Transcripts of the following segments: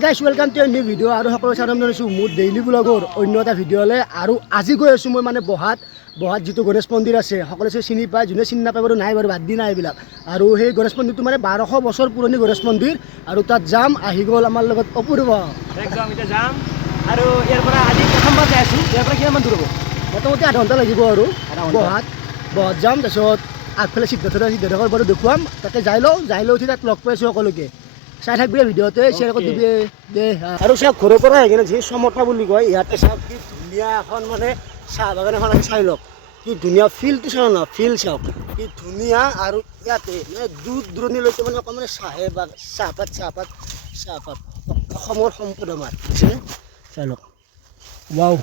Guys, welcome to a new video. আৰু সকলো চাৰম জনাইছো মোৰ ডেইলি ব্লগৰ অন্য এটা ভিডিঅ'লে আৰু আজি গৈ আছো মই মানে বহাত যিটো গণেশ মন্দিৰ আছে সকলোৱে চিনি পায় যোনে চিনি নাপায় বাৰু নাই বাৰু বাদ দি নাই এইবিলাক আৰু সেই গণেশ মন্দিৰটো মানে 1200 বছৰ পুৰণি গণেশ মন্দিৰ আৰু তাত যাম আহি গ'ল আমাৰ লগত অপূৰ্ব একদম এটা যাম আৰু ইয়াৰ পৰা আজি প্ৰথমবাৰ যাই আছো ইয়াৰ পৰা কিমান দূৰ হ'ব মোটামুটি 8 ঘণ্টা লাগিব আৰু বহাত যাম তাৰপিছত আগফালে সিদ্ধাৰ্থৰ বাৰু দেখুৱাম তাতে যাই লওঁ উঠি তাত লগ পাইছোঁ সকলোকে চাই থাকবি ভিডিঅ'তে শ্বেয়াৰ কৰি দিবি দে আৰু চাওক ঘৰৰ পৰা আহি কিনে যি সমতা বুলি কয় ইয়াতে চাওক কি ধুনীয়া এখন মানে চাহ বাগান এখন আছে চাই লওক কি ধুনীয়া ফিল্ডটো চাওঁ না ফিল্ড চাওক কি ধুনীয়া আৰু ইয়াতে মানে দূৰ দূৰণিলৈকে মানে অকণ মানে চাহপাত অসমৰ সম্পদ আমাৰ আছে চাই লওক ৱাও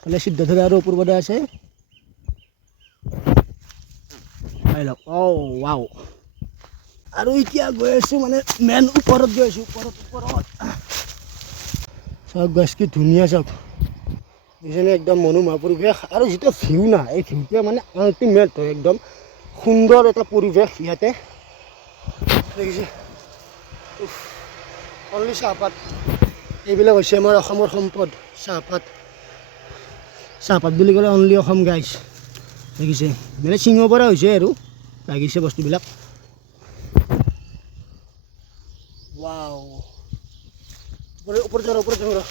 ফালে সিদ্ধাৰ্থ আৰু অপূৰ্বদা আছে চাই লওক ৱাও আৰু এতিয়া গৈ আছোঁ মানে মেইন ওপৰত গৈ আছোঁ ওপৰত চাওক গছ কি ধুনীয়া চাওক বুজিছেনে একদম মনোমোহা পৰিৱেশ আৰু যিটো ভিউ না এই ভিউটোৱে মানে আল্টিমেট হয় একদম সুন্দৰ এটা পৰিৱেশ ইয়াতে দেখিছে অনলি চাহপাত এইবিলাক হৈছে আমাৰ অসমৰ সম্পদ চাহপাত বুলি ক'লে অনলি অসম গাইছ দেখিছে মানে চিঙিব পৰা হৈছে আৰু লাগিছে বস্তুবিলাক Wow. Upur jauh.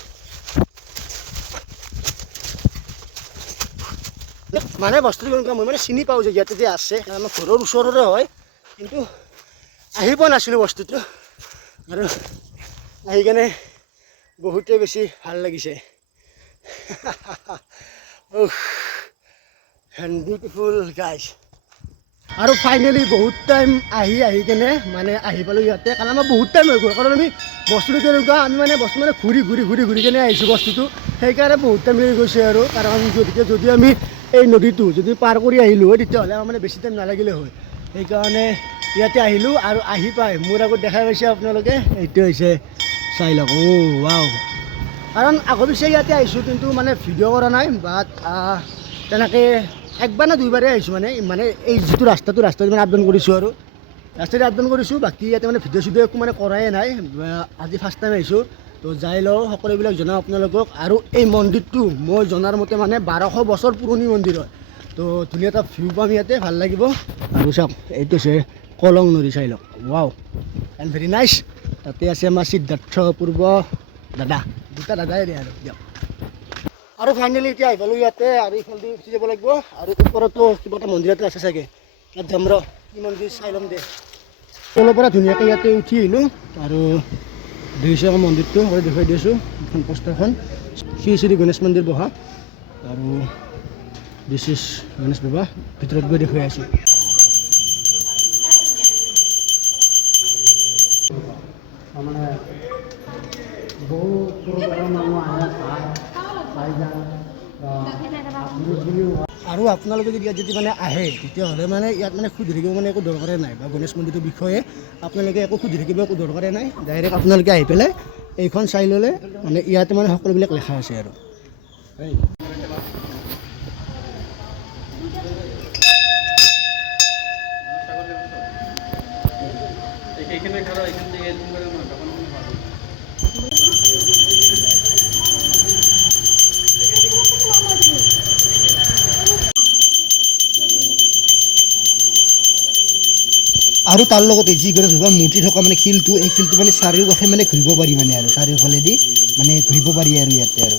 Mana bos tu kan kamu mana sini pau je jatuh dia ase, karena soror hoy. Itu ahi pun asli bos tu. Aduh, ahi kan बहुते बेसी ভাল লাগিছে and beautiful guys. আৰু ফাইনেলি বহুত time আহি কেনে মানে আহি পালোঁ ইয়াতে কাৰণ আমাৰ বহুত টাইম হৈ গ'ল কাৰণ আমি বস্তুটো তেনেকুৱা আমি মানে বস্তু মানে ঘূৰি কেনে আহিছোঁ বস্তুটো সেইকাৰণে বহুত টাইম হৈ গৈছে আৰু কাৰণ যদি আমি এই নদীটো যদি পাৰ কৰি আহিলোঁ হয় তেতিয়াহ'লে আমাৰ মানে বেছি টাইম নালাগিলে হয় সেইকাৰণে ইয়াতে আহিলোঁ আৰু আহি পাই মোৰ আগত দেখাই পাইছে আপোনালোকে এইটো হৈছে চাই লওক ৱাও কাৰণ আগৰ পিছে ইয়াতে আহিছোঁ কিন্তু মানে ভিডিঅ' কৰা নাই বাট তেনেকৈ একবাৰ না দুইবাৰে আহিছোঁ মানে এই যিটো ৰাস্তাটো মানে আপডাউন কৰিছোঁ আৰু ৰাস্তাটো আপডাউন কৰিছোঁ বাকী ইয়াতে মানে ভিডিঅ' একো মানে কৰাই নাই আজি ফাৰ্ষ্ট টাইম আহিছোঁ তো যাই লওঁ সকলোবিলাক জনাওঁ আপোনালোকক আৰু এই মন্দিৰটো মই জনাৰ মতে মানে 1200 বছৰ পুৰণি মন্দিৰ হয় তো ধুনীয়া এটা ভিউ পাম ইয়াতে ভাল লাগিব আৰু চাওক এইটো হৈছে কলং নদী চাই লওক ৱাও এণ্ড ভেৰি নাইচ তাতে আছে আমাৰ সিদ্ধাৰ্থ পূৰ্ব দাদা দুটা দাদাই আৰু দিয়ক আৰু ফাইনেলি এতিয়া আহি পালোঁ ইয়াতে আৰু এইফালেদি উঠি যাব লাগিব আৰু ওপৰতো কিবা এটা মন্দিৰ এটা আছে চাগে তাত যাম ৰ কি মন্দিৰ চাই ল'ম দে তলৰ পৰা ধুনীয়াকৈ ইয়াতে উঠি আহিলোঁ আৰু দেখিছোঁ আকৌ মন্দিৰটো মই দেখুৱাই দিছোঁ এখন পোষ্টাৰখন শ্ৰী গণেশ মন্দিৰ বহা আৰু দিছ ইজ গণেশ বাবা ভিতৰত গৈ দেখুৱাই আছোঁ মানে বহু মানুহ আহে আৰু আপোনালোকে যদি ইয়াত যদি মানে আহে তেতিয়াহ'লে মানে ইয়াত মানে সুধি থাকিব মানে একো দৰকাৰে নাই বা গণেশ মন্দিৰটোৰ বিষয়ে আপোনালোকে একো সুধি থাকিব একো দৰকাৰে নাই ডাইৰেক্ট আপোনালোকে আহি পেলাই এইখন চাই ল'লে মানে ইয়াতে মানে সকলোবিলাক লেখা আছে আৰু আৰু তাৰ লগতে যি গণেশ বাবাৰ মূৰ্তি থকা মানে শিলটো এই শিলটো মানে চাৰিওকাষে মানে ঘূৰিব পাৰি মানে আৰু চাৰিওফালেদি মানে ঘূৰিব পাৰি আৰু ইয়াতে আৰু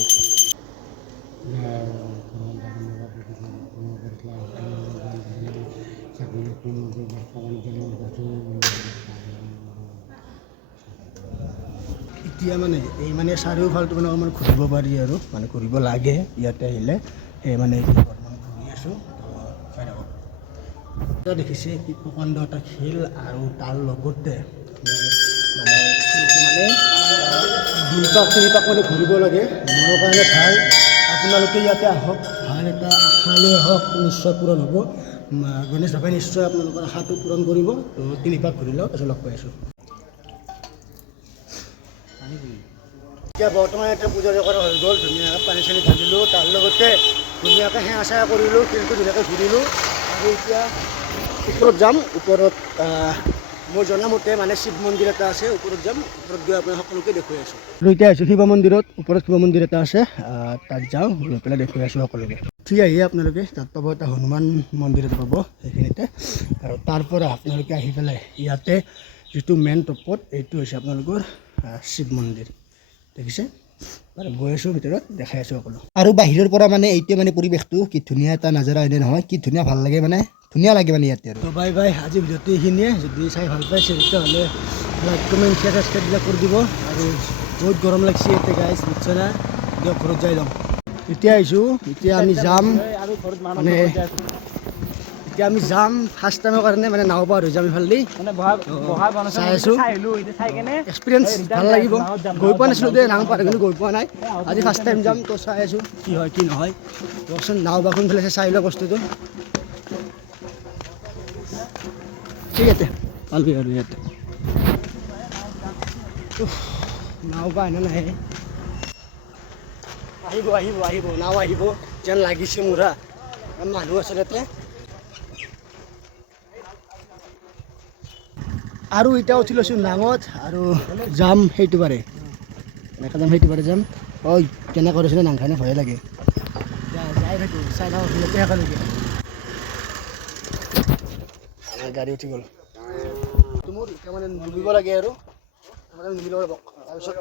এতিয়া মানে এই মানে চাৰিওফালটো মানে অকণমান ঘূৰিব পাৰি আৰু মানে ঘূৰিব লাগে ইয়াতে আহিলে সেই মানে বৰ্তমান ঘূৰি আছোঁ দেখিছে কি প্ৰকাণ্ড এটা শিল আৰু তাৰ লগতে মানে দুইপাক মানে ঘূৰিব লাগে মোৰ কাৰণে ভাল আপোনালোকে ইয়াতে আহক ভাল এটা আশালৈ আহক নিশ্চয় পূৰণ হ'ব গণেশ বাবাই নিশ্চয় আপোনালোকৰ আশাটো পূৰণ কৰিব তো 3 পাক ঘূৰি লওক তাৰপিছত লগ পাই আছোঁ এতিয়া বৰ্তমান এটা পূজা কৰা হৈ গ'ল ধুনীয়াকৈ পানী চানী ঢালিলোঁ তাৰ লগতে ধুনীয়াকৈ সেৱা চেৱা কৰিলোঁ শিলটো ধুনীয়াকৈ ঘূৰিলোঁ আৰু এতিয়া ওপৰত যাম ওপৰত মই জনামতে মানে শিৱ মন্দিৰ এটা আছে ওপৰত যাম ওপৰত গৈ আপোনাৰ সকলোকে দেখুৱাই আছোঁ আৰু এতিয়া আহিছোঁ শিৱ মন্দিৰত ওপৰত শিৱ মন্দিৰ এটা আছে তাত যাওঁ গৈ পেলাই দেখুৱাই আছোঁ সকলোকে ঠিক আহি আপোনালোকে তাত পাব এটা হনুমান মন্দিৰ এটা পাব সেইখিনিতে আৰু তাৰ পৰা আপোনালোকে আহি পেলাই ইয়াতে যিটো মেইন টপত এইটো হৈছে আপোনালোকৰ শিৱ মন্দিৰ দেখিছে আৰু গৈ আছোঁ ভিতৰত দেখাই আছোঁ সকলো আৰু বাহিৰৰ পৰা মানে এইটোৱে মানে পৰিৱেশটো কি ধুনীয়া এটা নাজাৰা এনে নহয় কি ধুনীয়া ভাল লাগে মানে ধুনীয়া লাগে মানে ইয়াতে আৰু বাই বাই আজি ভিডিঅ'টো এইখিনিয়ে যদি চাই ভাল পাইছে তেতিয়াহ'লে লাইক কমেণ্ট শ্বেয়াৰ ছাবস্ক্ৰাইববিলাক কৰি দিব আৰু বহুত গৰম লাগিছে ইয়াতে গাইজ বুজিছে না দিয়ক ঘৰত যাই লওঁ এতিয়া আহিছোঁ এতিয়া আমি যাম মানে এতিয়া আমি যাম ফাৰ্ষ্ট টাইমৰ কাৰণে মানে নাও পাৰ হৈ যাম ইফালেদি চাই আছোঁ এক্সপিৰিয়েঞ্চ ভাল লাগিব গৈ পোৱা নাছিলোঁ দেই নাও পাৰ কিন্তু গৈ পোৱা নাই আজি ফাৰ্ষ্ট টাইম যাম তো চাই আছোঁ কি হয় কি নহয় কওকচোন নাও বা কোনফালে আছে চাই লোৱা বস্তুটো ঠিক আছে পালোঁ আৰু ইয়াতে নাও বা এনে নাহে আহিব আহিব আহিব নাও আহিব যেন লাগিছে মোৰ মানুহ আছে তাতে আৰু এতিয়া উঠি লৈছোঁ নাঙত আৰু যাম সেইটো পাৰে এনেকৈ যাম সেইটো পাৰে যাম ঐ কেনেকৈ কৰিছে নাং খানে ভয়ে লাগে যাই থাকোঁ চাই থাকোঁ ইয়াতে একেলগে আমাৰ গাড়ী উঠি গ'ল মোৰ এতিয়া মানে নুমিব লাগে আৰু মানে নুমি ল'ব তাৰপিছত